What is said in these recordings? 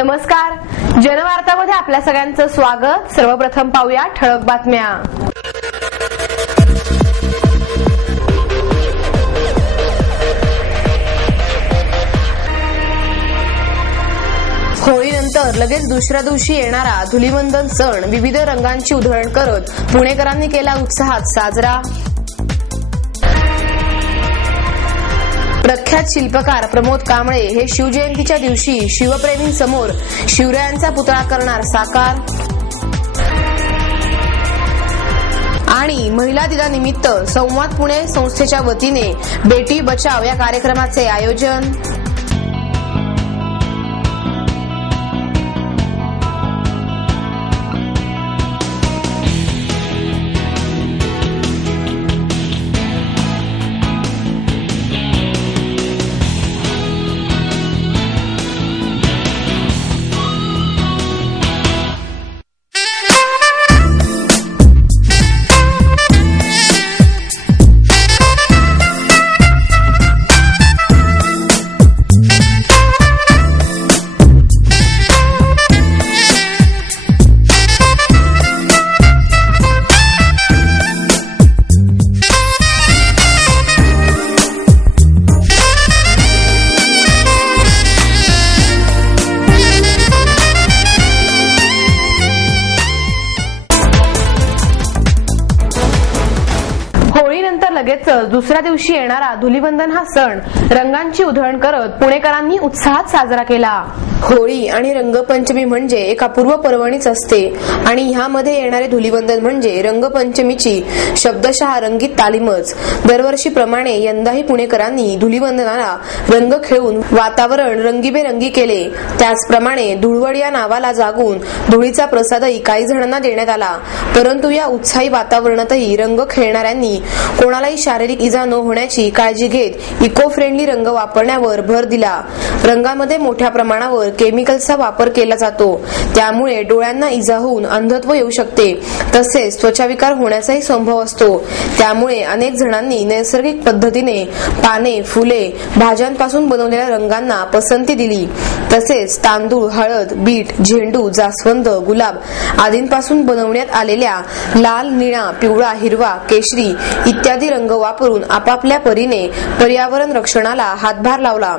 नमस्कार, जनवार्तामध्ये आपल्या सगळ्यांचं स्वागत। सर्वप्रथम पाहूया ठळक बातम्या। होळीनंतर लगेच दुसऱ्या दिवशी येणारा धुलीवंदन सण विविध रंगांची उधळण करत पुणेकरांनी केला उत्साहात साजरा। प्रख्यात शिल्पकार प्रमोद कांबळे हे शिवजयंतीच्या दिवशी शिवप्रेमींसमोर शिवरायांचा पुतळा करणार साकार। आणि महिला दिनानिमित्त संवाद पुणे संस्थेच्या वतीने बेटी बचाव या कार्यक्रमाचे आयोजन। लगेच दुसऱ्या दिवशी येणारा धुलीवंदन हा सण रंगांची उधळण करत पुणेकरांनी उत्साहात साजरा केला। होळी आणि रंगपंचमी म्हणजे एक अपूर्व पर्वणीच असते आणि ह्यामध्ये येणारे धुलीवंदन म्हणजे रंगपंचमीची शब्दशः रंगीत तालीमच। दरवर्षीप्रमाणे यंदाही पुणेकरांनी धुलीवंदनाला रंग खेळून वातावरण रंगीबेरंगी केले। त्याचप्रमाणे धुळवड या नावाला जागून धुळीचा प्रसादही काही जणांना देण्यात आला। परंतु या उत्साही वातावरणातही रंग खेळणाऱ्यांनी कोणालाही शारीरिक इजा न होण्याची काळजी घेत इको फ्रेंडली रंग वापरण्यावर भर दिला। रंगामध्ये मोठ्या प्रमाणावर केमिकल्सचा वापर केला जातो, त्यामुळे डोळ्यांना इजा होऊन अंधत्व येऊ शकते, तसेच त्वचाविकार होण्याचाही संभव असतो। त्यामुळे अनेक जणांनी नैसर्गिक पद्धतीने पाने, फुले, भाज्यांपासून बनवलेल्या रंगांना पसंती दिली। तसेच तांदूळ, हळद, बीट, झेंडू, जास्वंद, गुलाब आदींपासून बनवण्यात आलेल्या लाल, निळा, पिवळा, हिरवा, केशरी इत्यादी रंग वापरून आपापल्या परीने पर्यावरण रक्षणाला हातभार लावला।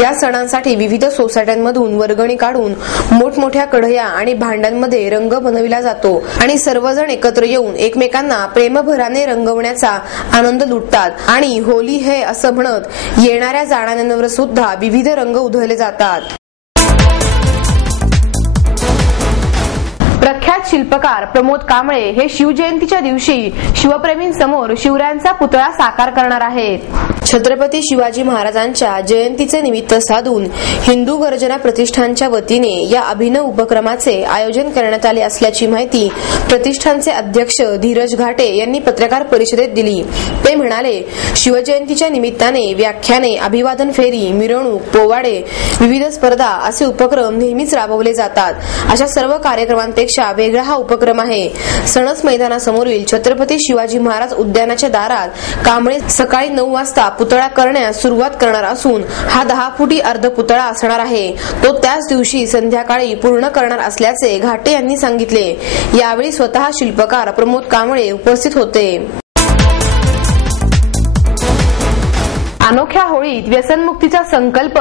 या सणांसाठी विविध सोसायट्यांमधून वर्गणी काढून मोठमोठ्या कढया आणि भांड्यांमध्ये रंग बनविला जातो आणि सर्वजण एकत्र येऊन एकमेकांना प्रेमभराने रंगवण्याचा आनंद लुटतात आणि होली है असं म्हणत येणाऱ्या जाणाऱ्यांवर सुद्धा विविध रंग उधळले जातात। प्रख्यात शिल्पकार प्रमोद कांबळे हे शिवजयंतीच्या दिवशी शिवप्रेमींसमोर शिवरायांचा पुतळा साकार करणार आहेत। छत्रपती शिवाजी महाराजांच्या जयंतीचे निमित्त साधून हिंदू गर्जना प्रतिष्ठानच्या वतीने या अभिनव उपक्रमाचे आयोजन करण्यात आले असल्याची माहिती प्रतिष्ठानचे अध्यक्ष धीरज घाटे यांनी पत्रकार परिषदेत दिली। ते म्हणाले, शिवजयंतीच्या निमित्ताने व्याख्याने, अभिवादन फेरी, मिरवणूक, पोवाडे, विविध स्पर्धा असे उपक्रम नेहमीच राबवले जातात। अशा सर्व कार्यक्रमांपेक्षा वेगळा हा उपक्रम आहे। सणस मैदानासमोरील छत्रपती शिवाजी महाराज उद्यानाच्या दारात कांबळे सकाळी 9 वाजता पुतळा करण्यास सुरुवात करणार असून हा 10 फुटी अर्ध पुतळा असणार आहे। तो त्याच दिवशी संध्याकाळी पूर्ण करणार असल्याचे घाटे यांनी सांगितले। यावेळी स्वतः शिल्पकार प्रमोद कांबळे उपस्थित होते। अनोख्या होळीत व्यसनमुक्तीचा संकल्प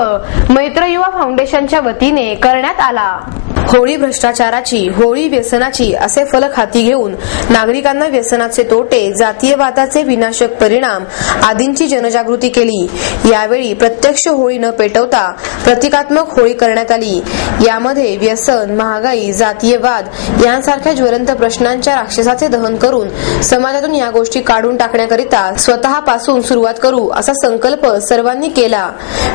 मैत्र युवा फाउंडेशनच्या वतीने करण्यात आला। होळी भ्रष्टाचाराची, होळी व्यसनाची असे फलक हाती घेऊन नागरिकांना व्यसनाचे तोटे, जातीयवादाचे विनाशक परिणाम आदींची जनजागृती केली। यावेळी प्रत्यक्ष होळी न पेटवता प्रतिकात्मक होळी करण्यात आली। यामध्ये व्यसन, महागाई, जातीयवाद यांसारख्या ज्वलंत प्रश्नांच्या राक्षसाचे दहन करून समाजातून या गोष्टी काढून टाकण्याकरिता स्वतःपासून सुरुवात करू असा संकल्प सर्वांनी केला।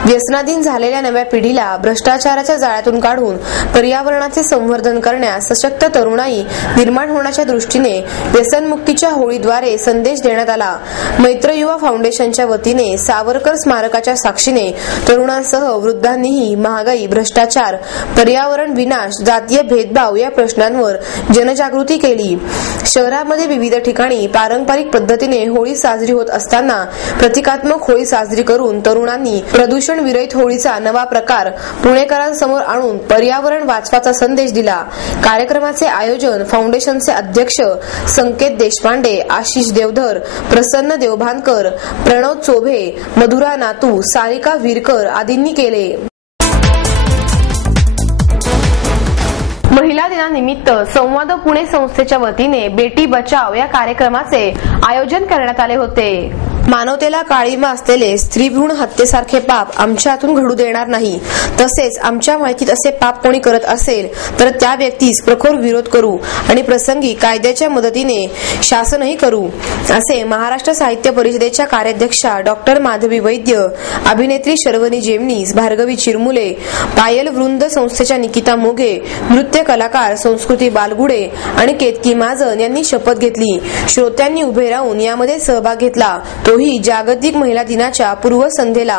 व्यसनाधीन झालेल्या नव्या पिढीला भ्रष्टाचाराच्या जाळ्यातून काढून पर्यावरण पर्यावरणाचे संवर्धन करण्यास सशक्त तरुणाई निर्माण होण्याच्या दृष्टीने व्यसनमुक्तीच्या होळीद्वारे संदेश देण्यात आला। मैत्र युवा फाउंडेशनच्या वतीने सावरकर स्मारकाच्या साक्षीने तरुणांसह वृद्धांनीही महागाई, भ्रष्टाचार, पर्यावरण विनाश, जातीय भेदभाव या प्रश्नांवर जनजागृती केली। शहरामध्ये विविध ठिकाणी पारंपरिक पद्धतीने होळी साजरी होत असताना प्रतिकात्मक होळी साजरी करून तरुणांनी प्रदूषण विरहित होळीचा नवा प्रकार पुणेकरांसमोर आणून पर्यावरण वाचवाचा संदेश दिला। कार्यक्रमाचे आयोजन फाउंडेशनचे अध्यक्ष संकेत देशपांडे, आशिष देवधर, प्रसन्न देवभानकर, प्रणव चोभे, मधुरा नातू, सारिका विरकर आदींनी केले। महिला दिनानिमित्त संवाद पुणे संस्थेच्या वतीने बेटी बचाव या कार्यक्रमाचे आयोजन करण्यात आले होते। मानवतेला काळीमा असलेले स्त्रीभ्रूण हत्येसारखे पाप आमच्या हातून घडू देणार नाही, तसेच आमच्या माहितीत असे पाप कोणी करत असेल तर त्या व्यक्तीस प्रखर विरोध करू आणि प्रसंगी कायद्याच्या मदतीने शासनही करू, असे महाराष्ट्र साहित्य परिषदेच्या कार्याध्यक्षा डॉक्टर माधवी वैद्य, अभिनेत्री शर्वणी जेमनीस, भार्गवी चिरमुले, पायल वृंद संस्थेच्या निकिता मोघे, नृत्य कलाकार संस्कृती बालगुडे आणि केतकी महाजन यांनी शपथ घेतली। श्रोत्यांनी उभे राहून यामध्ये सहभाग घेतला, तोही जागतिक महिला दिनाच्या पूर्वसंध्येला।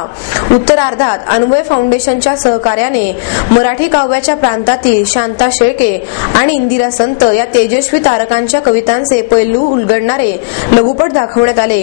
उत्तरार्धात अन्वय फाउंडेशनच्या सहकार्याने मराठी काव्याच्या प्रांतातील शांता शेळके आणि इंदिरा संत या तेजस्वी तारकांच्या कवितांचे पैलू उलगडणारे लघुपट दाखवण्यात आले।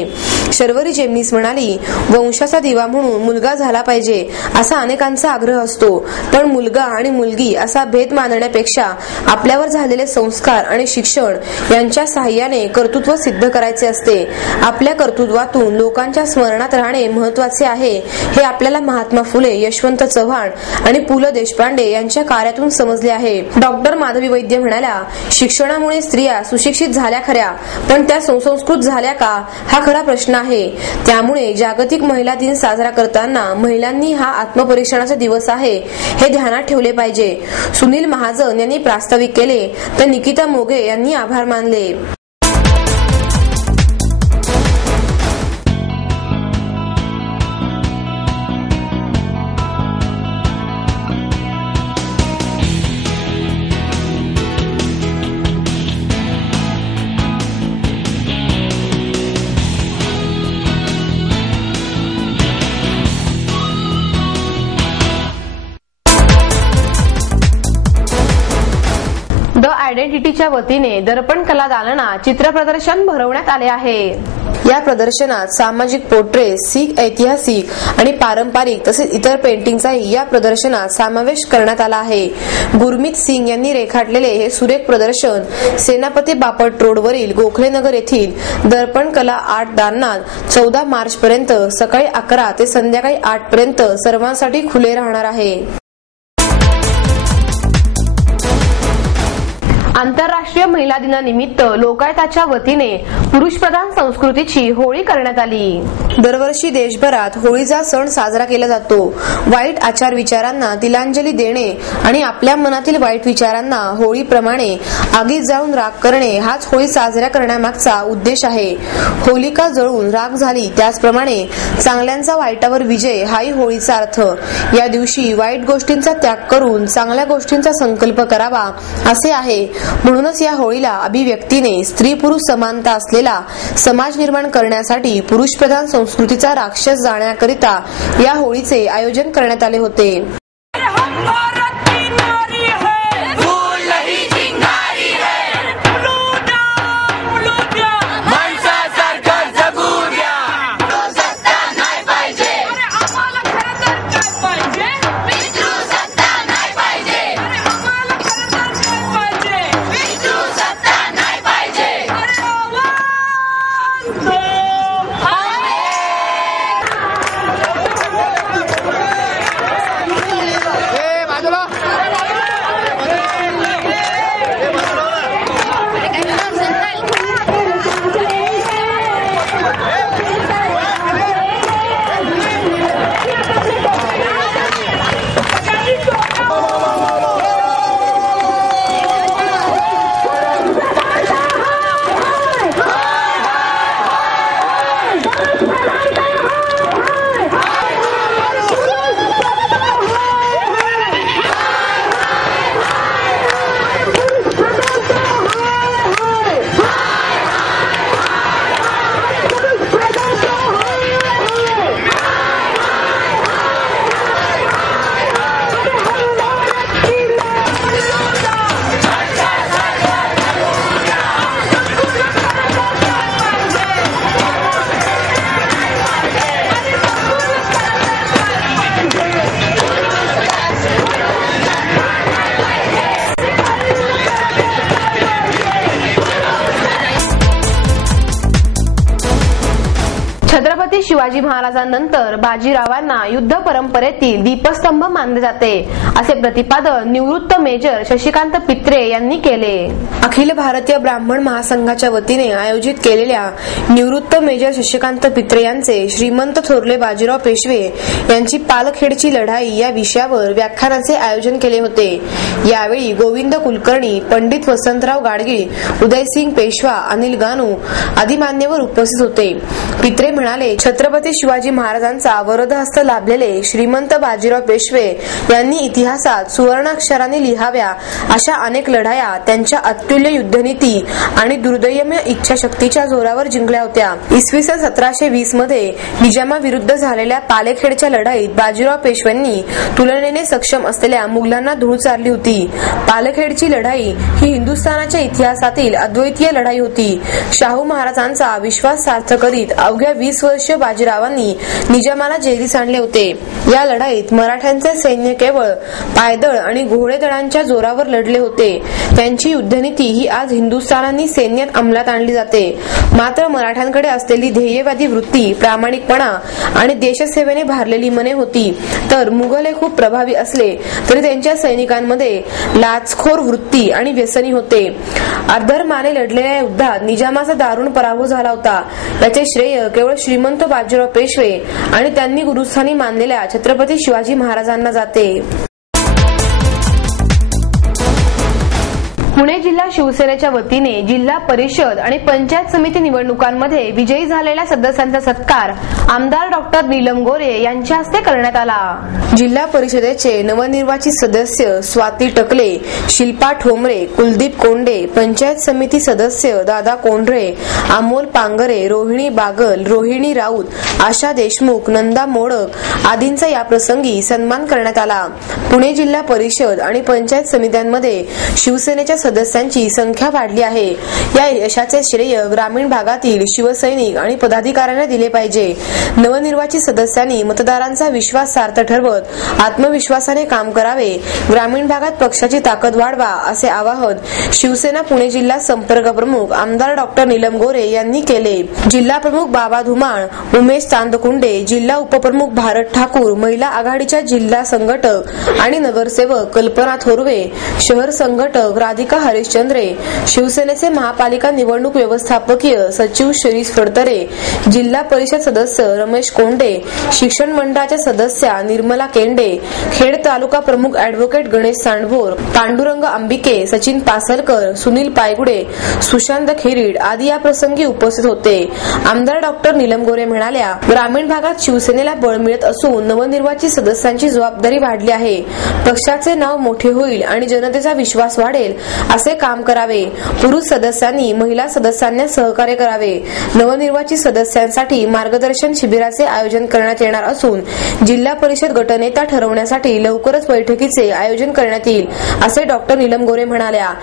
शर्वरी जेमनीस म्हणाली, वंशाचा दिवा म्हणून मुलगा झाला पाहिजे असा अनेकांचा आग्रह असतो, पण मुलगा आणि मुलगी असा भेद मानण्यापेक्षा आपल्यावर झालेले संस्कार आणि शिक्षण यांच्या साहाय्याने कर्तृत्व सिद्ध करायचे असते। आपल्या कर्तृत्वातून लोकांच्या स्मरणात राहणे महत्वाचे आहे, हे आपल्याला महात्मा फुले, यशवंत चव्हाण आणि पु ल देशपांडे यांच्या कार्यातून समजले आहे। डॉक्टर माधवी वैद्य म्हणाल्या, शिक्षणामुळे स्त्रिया सुशिक्षित झाल्या खऱ्या, पण त्या सुसंस्कृत झाल्या का हा खरा प्रश्न आहे। त्यामुळे जागतिक महिला दिन साजरा करताना महिलांनी हा आत्मपरीक्षणाचा दिवस आहे हे ध्यानात ठेवले पाहिजे। सुनील महाजन यांनी प्रास्ताविक केले तर निकिता मोघे यांनी आभार मानले। द आयडेंटिटीच्या वतीने दर्पण कला दालनात चित्र प्रदर्शन भरवण्यात आले आहे। या प्रदर्शनात सामाजिक पोर्ट्रेट, शीख ऐतिहासिक आणि पारंपरिक तसेच इतर पेंटिंगचाही या प्रदर्शनात समावेश करण्यात आला आहे। गुरमीत सिंग यांनी रेखाटलेले हे सुरेख प्रदर्शन सेनापती बापट रोडवरील गोखलेनगर येथील दर्पण कला आर्ट दालनात 14 मार्च पर्यंत सकाळी 11 ते संध्याकाळी 8 पर्यंत सर्वांसाठी खुले राहणार आहे। आंतरराष्ट्रीय महिला दिनानिमित्त लोकायताच्या वतीने पुरुषप्रधान संस्कृतीची होळी करण्यात आली। दरवर्षी देशभरात होळीचा सण साजरा केला जातो। वाईट आचार विचारांना तिलांजली देणे आणि आपल्या मनातील वाईट विचारांना होळीप्रमाणे आगीत जाळून राख करणे हाच होळी साजरा करण्यामागचा उद्देश आहे। होलिका जळून राख झाली त्याचप्रमाणे चांगल्यांचा वाईटावर विजय हाही होळीचा अर्थ। या दिवशी वाईट गोष्टींचा त्याग करून चांगल्या गोष्टींचा संकल्प करावा असे आहे। म्हणूनच या होळीला अभिव्यक्तीने स्त्री पुरुष समानता असलेला समाज निर्माण करण्यासाठी पुरुषप्रधान संस्कृतीचा राक्षस जाण्याकरिता या होळीचे आयोजन करण्यात आले होते। शिवाजी महाराजांनंतर बाजीरावांना युद्ध परंपरेतील दीपस्तंभ मानले जाते, असे प्रतिपादन निवृत्त मेजर शशिकांत पित्रे यांनी केले. अखिल भारतीय ब्राह्मण महासंघाच्या वतीने आयोजित केलेल्या निवृत्त मेजर शशिकांत पित्रे यांचे श्रीमंत थोरले बाजीराव पेशवे यांची पालखेडची लढाई या विषयावर व्याख्यानाचे आयोजन केले होते. यावेळी गोविंद कुलकर्णी, पंडित वसंतराव गाडगीळ, उदयसिंग पेशवा, अनिल गानू आदी मान्यवर उपस्थित होते. पित्रे म्हणाले, छत्रपती शिवाजी महाराजांचा वरदहस्त लाभलेले श्रीमंत बाजीराव पेशवे यांनी इतिहासात सुवर्णाक्षराने लिहाव्या अशा अनेक लढाया त्यांच्या अतुल्य युद्धनीती आणि दुर्दैम्य इच्छाशक्तीच्या जोरावर जिंकल्या होत्या. इसवी सन 1720 मध्ये निजामाविरुद्ध झालेल्या पालेखेडच्या लढाईत बाजीराव पेशव्यांनी तुलनेने सक्षम असलेल्या मुघलांना धूळ चारली होती. पालेखेडची लढाई ही हिंदुस्थानाच्या इतिहासातील अद्वितीय लढाई होती. शाहू महाराजांचा विश्वास सार्थ करीत अवघ्या 20 वर्षीय बाजीरावांनी निजामाला जेरीस आणले होते. या लढाईत मराठ्यांचे सैन्य केवळ पायदळ आणि घोडेदळांच्या जोरावर लढले होते. त्यांची युद्धनीती ही आज हिंदुस्थानाने सैन्यात अंमलात आणली जाते. मात्र मराठ्यांकडे असलेली ध्येयवादी वृत्ती, प्रामाणिकपणा आणि देशसेवेने भारलेली मने होती. तर मुघल हे खूप प्रभावी असले तरी त्यांच्या सैनिकांमध्ये लाचखोर वृत्ती आणि व्यसनी होते. अर्धर्माने लढलेल्या युद्धात निजामाचा दारुण पराभव झाला होता. याचे श्रेय केवळ श्रीमंत बाजीराव पेशवे आणि त्यांनी गुरुस्थानी मानलेल्या छत्रपती शिवाजी महाराजांना जाते. पुणे जिल्हा शिवसेनेच्या वतीने जिल्हा परिषद आणि पंचायत समिती निवडणुकांमध्ये विजयी झालेल्या सदस्यांचा सत्कार आमदार डॉक्टर नीलम गोरे यांच्या हस्ते करण्यात आला. जिल्हा परिषदेचे नवनिर्वाचित सदस्य स्वाती टकले, शिल्पा ठोंबरे, कुलदीप कोंडे, पंचायत समिती सदस्य दादा कोंढरे, अमोल पांगरे, रोहिणी बागल, रोहिणी राऊत, आशा देशमुख, नंदा मोडक आदींचा याप्रसंगी सन्मान करण्यात आला. पुणे जिल्हा परिषद आणि पंचायत समित्यांमध्ये शिवसेनेच्या सदस्यांची संख्या वाढली आहे. या यशाचे श्रेय ग्रामीण भागातील शिवसैनिक आणि पदाधिकाऱ्यांना दिले पाहिजे. नवनिर्वाचित सदस्यांनी मतदारांचा विश्वास सार्थ ठरवत आत्मविश्वासाने काम करावे, ग्रामीण भागात पक्षाची ताकद वाढवा असे आवाहन शिवसेना पुणे जिल्हा संपर्क प्रमुख आमदार डॉक्टर नीलम गोरे यांनी केले. जिल्हा प्रमुख बाबा धुमाळ, उमेश चांदकुंडे, जिल्हा उपप्रमुख भारत ठाकूर, महिला आघाडीच्या जिल्हा संघटक आणि नगरसेवक कल्पना थोरवे, शहर संघटक राधिका हरिश्चंद्रे, शिवसेनेचे महापालिका निवडणूक व्यवस्थापकीय सचिव शिरीष फडतरे, जिल्हा परिषद सदस्य रमेश कोंडे, शिक्षण मंडळाच्या सदस्या निर्मला केंडे, खेड तालुका प्रमुख ॲडव्होकेट गणेश सांडभोर, पांडुरंग अंबिके, सचिन पासलकर, सुनील पायगुडे, सुशांत खिरीड आदी या प्रसंगी उपस्थित होते. आमदार डॉक्टर नीलम गोरे म्हणाल्या, ग्रामीण भागात शिवसेनेला बळ मिळत असून नवनिर्वाचित सदस्यांची जबाबदारी वाढली आहे. पक्षाचे नाव मोठे होईल आणि जनतेचा विश्वास वाढेल असे काम करावे. पुरुष सदस्यांनी महिला सदस्यांना सहकार्य करावे. नवनिर्वाचित सदस्यांसाठी मार्गदर्शन शिबिराचे आयोजन करण्यात येणार असून जिल्हा परिषद गटनेता ठरवण्यासाठी लवकरच बैठकीचे आयोजन करण्यात येईल असे डॉक्टर नीलम गोरे म्हणाल्या.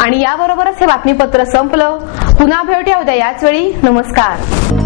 आणि याबरोबरच हे बातमीपत्र संपलं. पुन्हा भेटूया उद्या याच वेळी. नमस्कार.